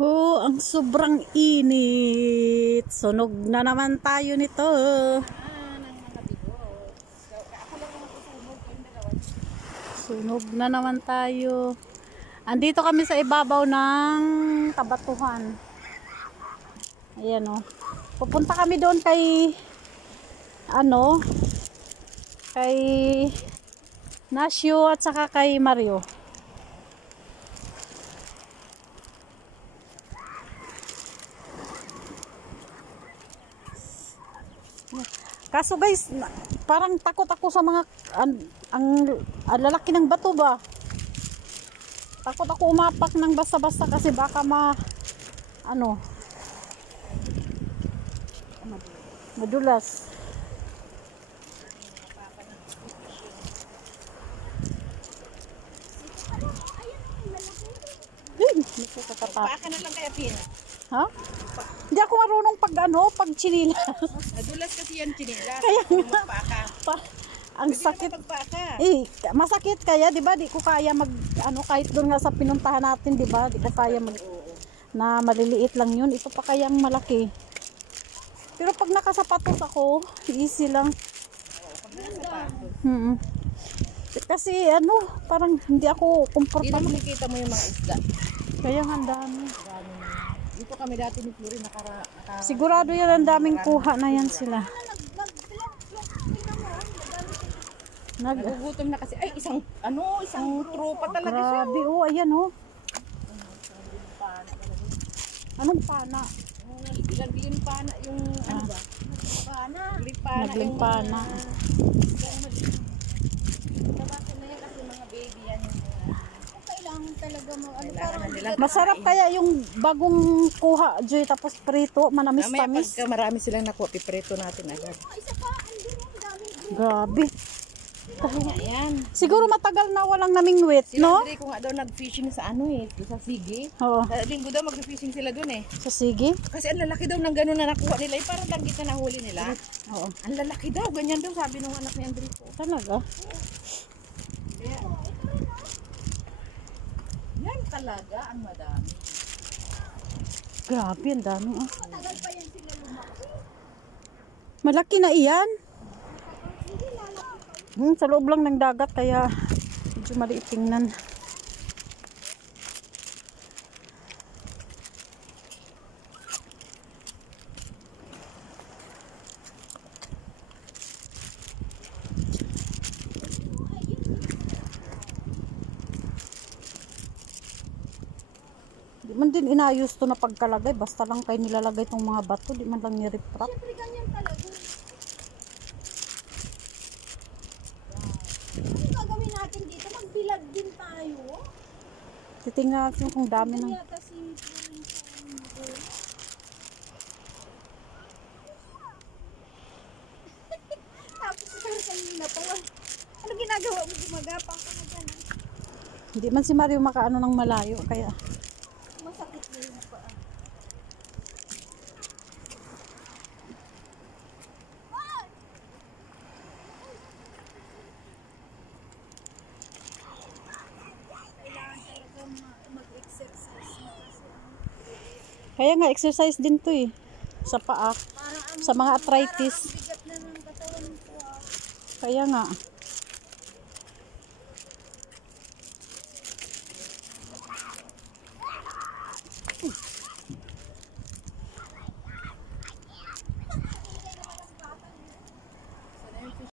Oh, ang sobrang init. Sunog na naman tayo nito. Sunog na naman tayo. Andito kami sa ibabaw ng kabatuhan. Ayan o. Pupunta kami doon kay kay Nasyo at saka kay Mario. Kaso guys, parang takot ako sa mga ang lalaki ng bato ba. Takot ako umapak ng basta-basta kasi baka madulas. Paka na lang kaya Pina. Ha? Hindi ako marunong pag chinila. Nadulas kasi yan chinila. Kaya magpaka. Ang sakit. Magpaka. Masakit kaya, 'di ba? Di ko kaya kahit doon nga sa pinuntahan natin, 'di ba? Di ko kaya na maliliit lang 'yun. Ito pa kayang malaki. Pero pag nakasapatos ako, easy lang. Kasi parang hindi ako comfortable. Hindi makikita mo yung mga isda. Kaya nga ang dami. Dito kami dati ni Flori Sigurado yan ang daming kuha na yan sila. Nagugutom na kasi. Ay, isang tropa talaga siya. Grabe, ayan Anong pana? Naglimpana yung ba? Naglimpana. Tabasin na yan kasi mga baby yan yung kailangan talaga Masarap kaya yung bagong kuha, Joy, tapos prito, manamis-tamis. Pagka marami silang nakuha, piprito natin agad. Grabe. Ayan. Siguro matagal na walang namingwit, no? Sila ko nga daw nag-fishing sa sa Sige. Oo. Sa linggo daw mag-fishing sila dun Sa Sige? Kasi ang lalaki daw ng gano'n na nakuha nila. Parang langgit na nahuli nila. Oo. Ang lalaki daw. Ganyan daw sabi nung anak ni Andrico. Talaga? Kaya, yan talaga ang madami. Grabe, ang dami. Matagal pa yan sila lumaki. Malaki na iyan. Sa loob lang ng dagat kaya medyo maliit tingnan. Di man din inayos to na pagkalagay, basta lang kayo nilalagay tong mga bato, di man lang ni-reprap. Siyempre ganyan talaga. Ano gagawin natin dito? Magbilag din tayo. Titingnan natin kung dami ng... Yata si tapos kanina pa. Ano ginagawa mo? Gumagapang ka na dyan. Hindi man si Mario makaano ng malayo, kaya... Masakit na yung paa. Kaya nga, exercise din to sa paa, sa mga arthritis. Bigat na ng katawan ko. Kaya nga.